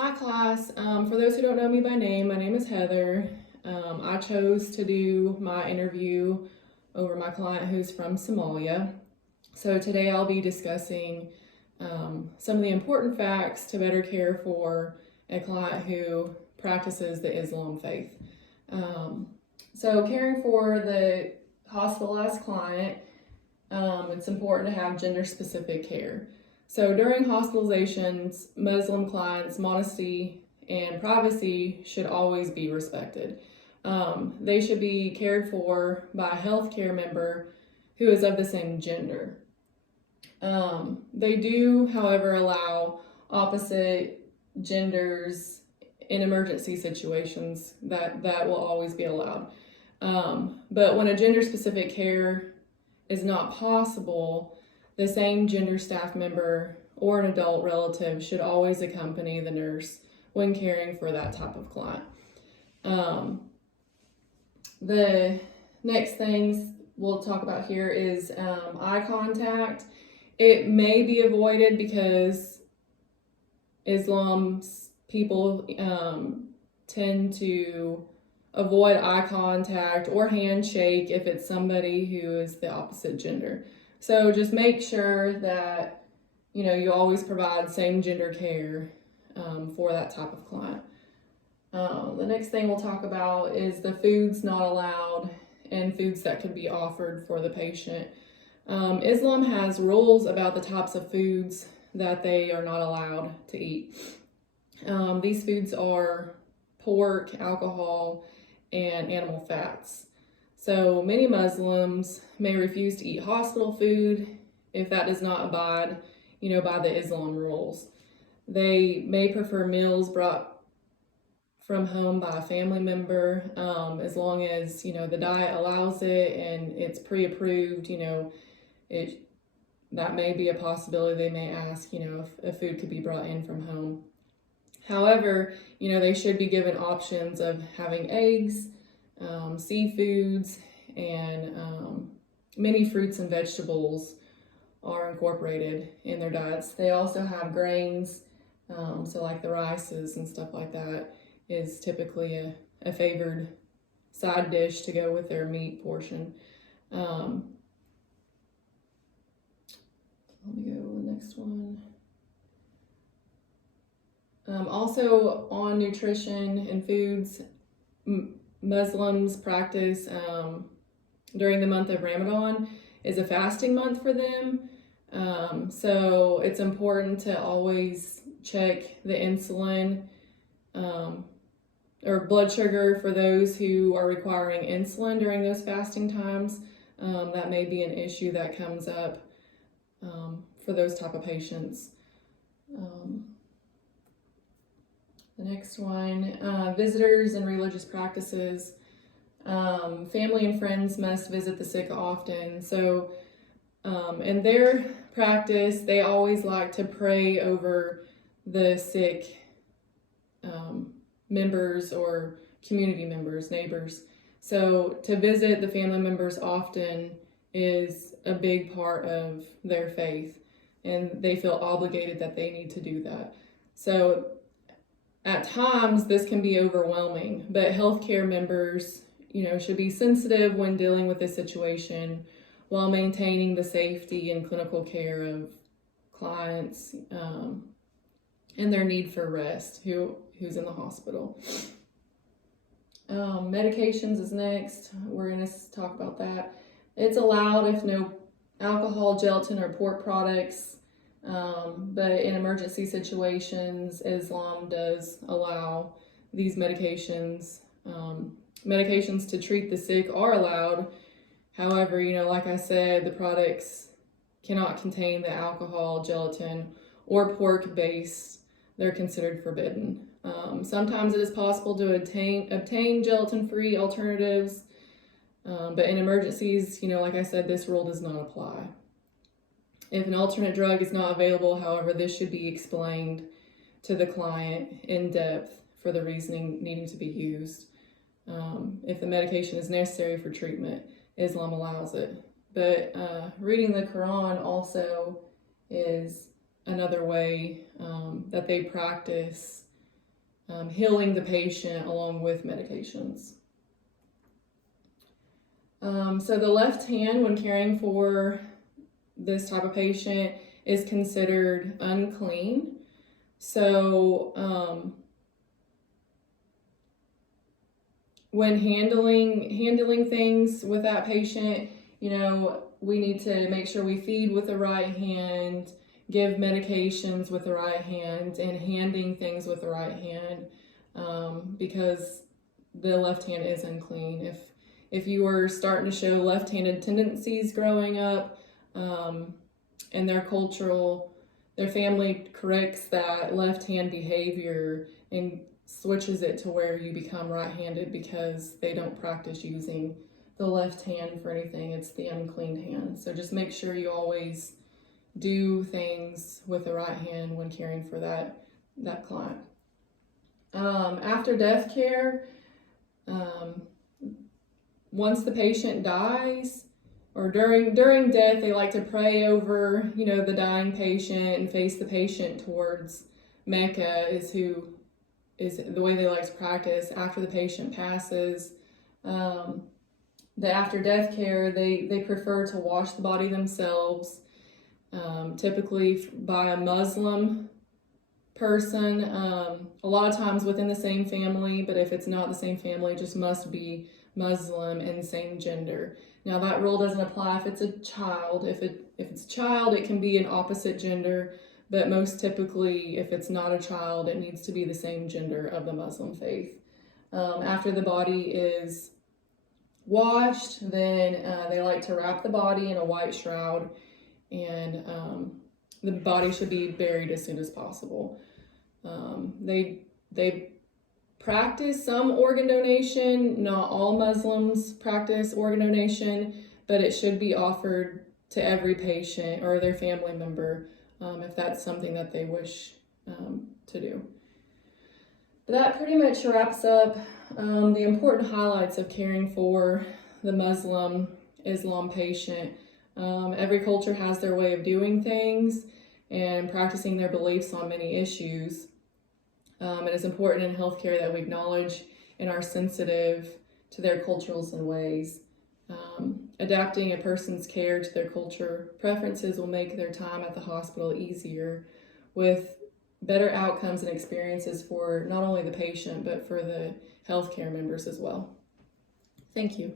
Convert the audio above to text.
Hi class, for those who don't know me by name, my name is Heather. I chose to do my interview over my client who's from Somalia. So today I'll be discussing some of the important facts to better care for a client who practices the Islam faith. So caring for the hospitalized client, it's important to have gender-specific care. So during hospitalizations, Muslim clients' modesty and privacy should always be respected. They should be cared for by a healthcare member who is of the same gender. They do, however, allow opposite genders in emergency situations. That will always be allowed. But when a gender-specific care is not possible, the same gender staff member or an adult relative should always accompany the nurse when caring for that type of client. The next things we'll talk about here is eye contact. It may be avoided because Islam's people tend to avoid eye contact or handshake if it's somebody who is the opposite gender. So just make sure that you always provide same gender care for that type of client. The next thing we'll talk about is the foods not allowed and foods that could be offered for the patient. Islam has rules about the types of foods that they are not allowed to eat. These foods are pork, alcohol, and animal fats. So many Muslims may refuse to eat hospital food if that does not abide, by the Islam rules. They may prefer meals brought from home by a family member, as long as, the diet allows it and it's pre-approved, that may be a possibility. They may ask, if food could be brought in from home. However, they should be given options of having eggs, seafoods, and many fruits and vegetables are incorporated in their diets. They also have grains, so like the rices and stuff like that is typically a favored side dish to go with their meat portion. Let me go to the next one. Also on nutrition and foods, Muslims practice during the month of Ramadan is a fasting month for them. So it's important to always check the insulin or blood sugar for those who are requiring insulin during those fasting times. That may be an issue that comes up for those type of patients. The next one, visitors and religious practices. Family and friends must visit the sick often. So in their practice, they always like to pray over the sick members or community members, neighbors. So to visit the family members often is a big part of their faith, and they feel obligated that they need to do that. So at times, this can be overwhelming, but healthcare members, should be sensitive when dealing with this situation while maintaining the safety and clinical care of clients and their need for rest, who's in the hospital. Medications is next. We're going to talk about that. It's allowed if no alcohol, gelatin, or pork products. But in emergency situations, Islam does allow these medications. Medications to treat the sick are allowed. However, like I said, the products cannot contain the alcohol, gelatin, or pork base. They're considered forbidden. Sometimes it is possible to obtain gelatin-free alternatives, but in emergencies, like I said, this rule does not apply. If an alternate drug is not available, however, this should be explained to the client in depth for the reasoning needing to be used. If the medication is necessary for treatment, Islam allows it. But reading the Quran also is another way that they practice healing the patient along with medications. So the left hand, when caring for this type of patient, is considered unclean. So when handling things with that patient, we need to make sure we feed with the right hand, give medications with the right hand, and handing things with the right hand, because the left hand is unclean. If you were starting to show left-handed tendencies growing up, and their family corrects that left-hand behavior and switches it to where you become right-handed because they don't practice using the left hand for anything. It's the unclean hand. So just make sure you always do things with the right hand when caring for that client. After death care, once the patient dies, or during death, they like to pray over, the dying patient and face the patient towards Mecca is the way they like to practice. After the patient passes, the after death care, they prefer to wash the body themselves, typically by a Muslim person, a lot of times within the same family, but if it's not the same family, it just must be Muslim and same gender. Now that rule doesn't apply if it's a child. If it's a child, it can be an opposite gender, but most typically, if it's not a child, it needs to be the same gender of the Muslim faith. After the body is washed, then they like to wrap the body in a white shroud, and the body should be buried as soon as possible. They practice some organ donation. Not all Muslims practice organ donation, but it should be offered to every patient or their family member if that's something that they wish to do. But that pretty much wraps up the important highlights of caring for the Islam patient. Every culture has their way of doing things and practicing their beliefs on many issues. It is important in healthcare that we acknowledge and are sensitive to their cultures and ways. Adapting a person's care to their culture preferences will make their time at the hospital easier, with better outcomes and experiences for not only the patient, but for the healthcare members as well. Thank you.